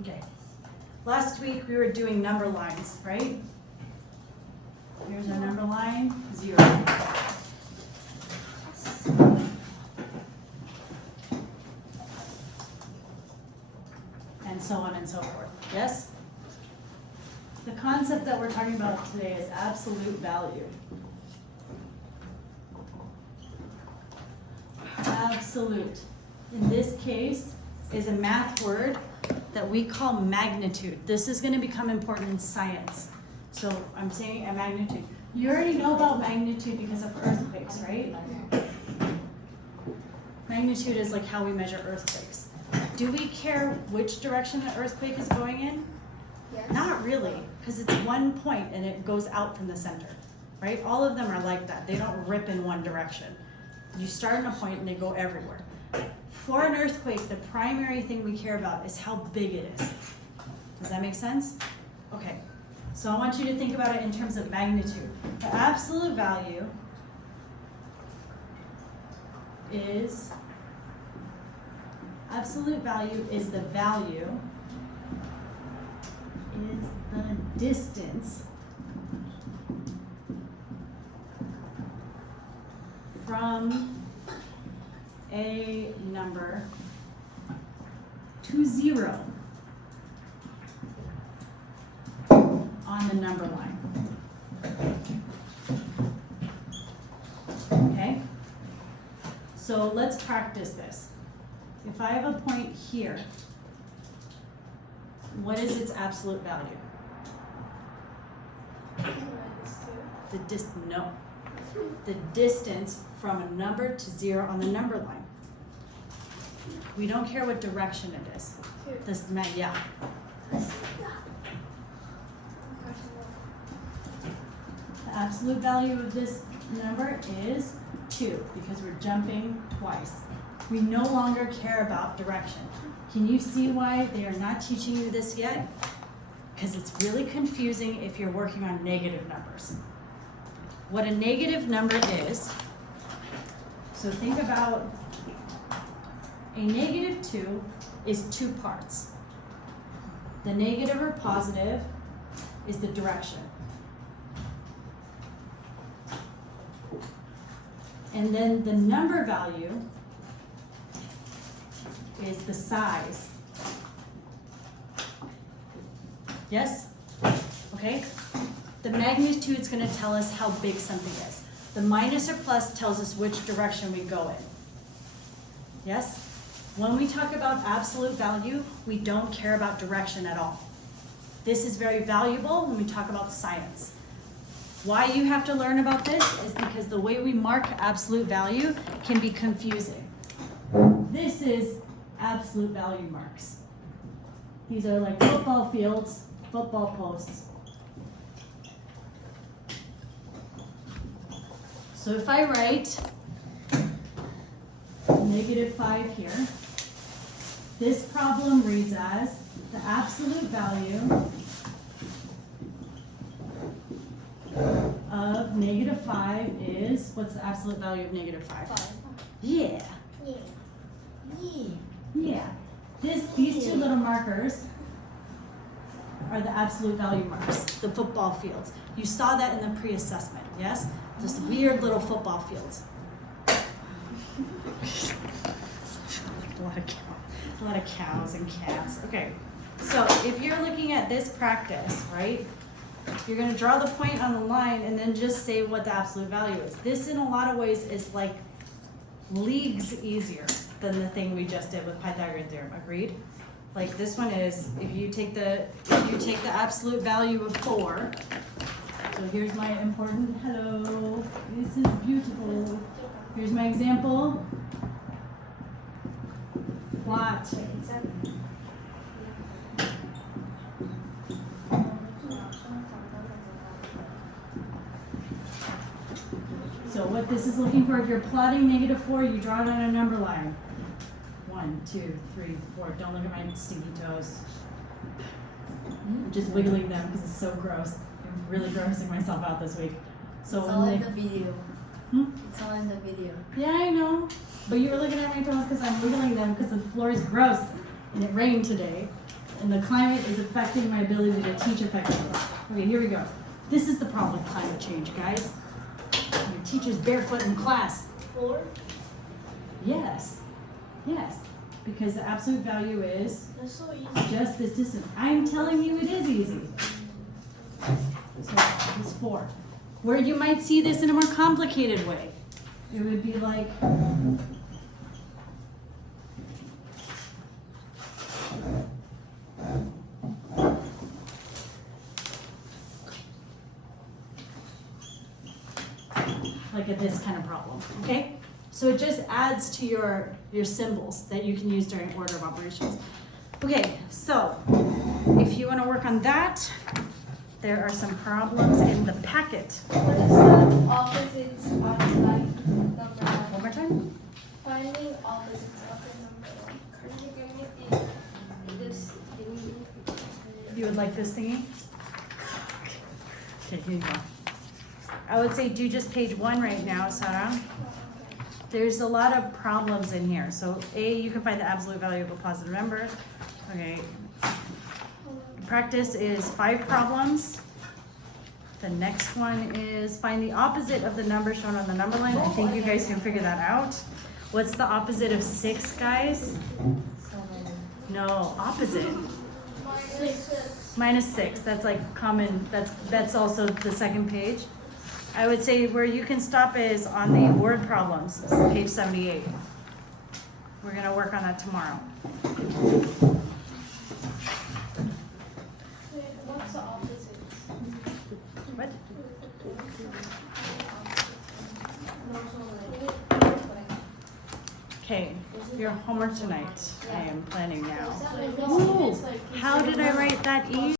Okay. Last week we were doing number lines, right? Here's our number line, 0. And so on and so forth. Yes? The concept that we're talking about today is absolute value. Absolute, in this case, is a math word that we call magnitude. This is going to become important in science. So I'm saying a magnitude. You already know about magnitude because of earthquakes, right? Magnitude is like how we measure earthquakes. Do we care which direction the earthquake is going in? Yes. Not really, because it's one point and it goes out from the center, right? All of them are like that. They don't rip in one direction. You start in a point and they go everywhere. For an earthquake, the primary thing we care about is how big it is. Does that make sense? Okay, so I want you to think about it in terms of magnitude. The absolute value is the value is the distance from a number to 0 on the number line. Okay? So let's practice this. If I have a point here, what is its absolute value? The distance from a number to 0 on the number line. We don't care what direction it is. Yeah. The absolute value of this number is 2 because we're jumping twice. We no longer care about direction. Can you see why they are not teaching you this yet? Because it's really confusing if you're working on negative numbers. What a negative number is, so think about a negative 2 is 2 parts. The negative or positive is the direction. And then the number value is the size. Yes? Okay? The magnitude is going to tell us how big something is. The minus or plus tells us which direction we go in. Yes? When we talk about absolute value, we don't care about direction at all. This is very valuable when we talk about science. Why you have to learn about this is because the way we mark absolute value can be confusing. This is absolute value marks. These are like football fields, football posts. So if I write -5 here, this problem reads as the absolute value of -5 is, what's the absolute value of -5? 5. Yeah. Yeah. These two little markers are the absolute value marks, the football fields. You saw that in the pre-assessment, yes? Just weird little football fields. A lot of cows and cats. Okay, so if you're looking at this practice, right, you're going to draw the point on the line and then just say what the absolute value is. This, in a lot of ways, is like leagues easier than the thing we just did with Pythagorean theorem. Agreed? Like this one is, if you take the absolute value of 4. So here's my important, hello, this is beautiful. Here's my example. What? So what this is looking for, if you're plotting -4, you draw it on a number line. 1, 2, 3, 4. Don't look at my stinky toes. I'm just wiggling them because it's so gross. I'm really grossing myself out this week. So It's all in the video. It's all in the video. Yeah, I know. But you were looking at my toes because I'm wiggling them because the floor is gross and it rained today. And the climate is affecting my ability to teach effectively. Okay, here we go. This is the problem with climate change, guys. Your teacher's barefoot in class. 4? Yes, yes, because the absolute value is That's so easy. just this distance. I'm telling you it is easy. So it's 4. Where you might see this in a more complicated way, it would be like, at this kind of problem, okay? So it just adds to your symbols that you can use during order of operations. Okay, so if you want to work on that, there are some problems in the packet. What is the opposites of like number 1? One more time. Finding opposites of the number 1. Could you give me this thingy? You would like this thingy? Okay, here you go. I would say do just page 1 right now, Sarah. There's a lot of problems in here. So A, you can find the absolute value of a positive number. Okay. Practice is 5 problems. The next one is find the opposite of the number shown on the number line. I think you guys can figure that out. What's the opposite of 6, guys? No, opposite. -6. That's like common, that's also the second page. I would say where you can stop is on the word problems, page 78. We're gonna work on that tomorrow. What's the opposite? What? Okay, your homework tonight, I am planning now. Ooh, how did I write that E?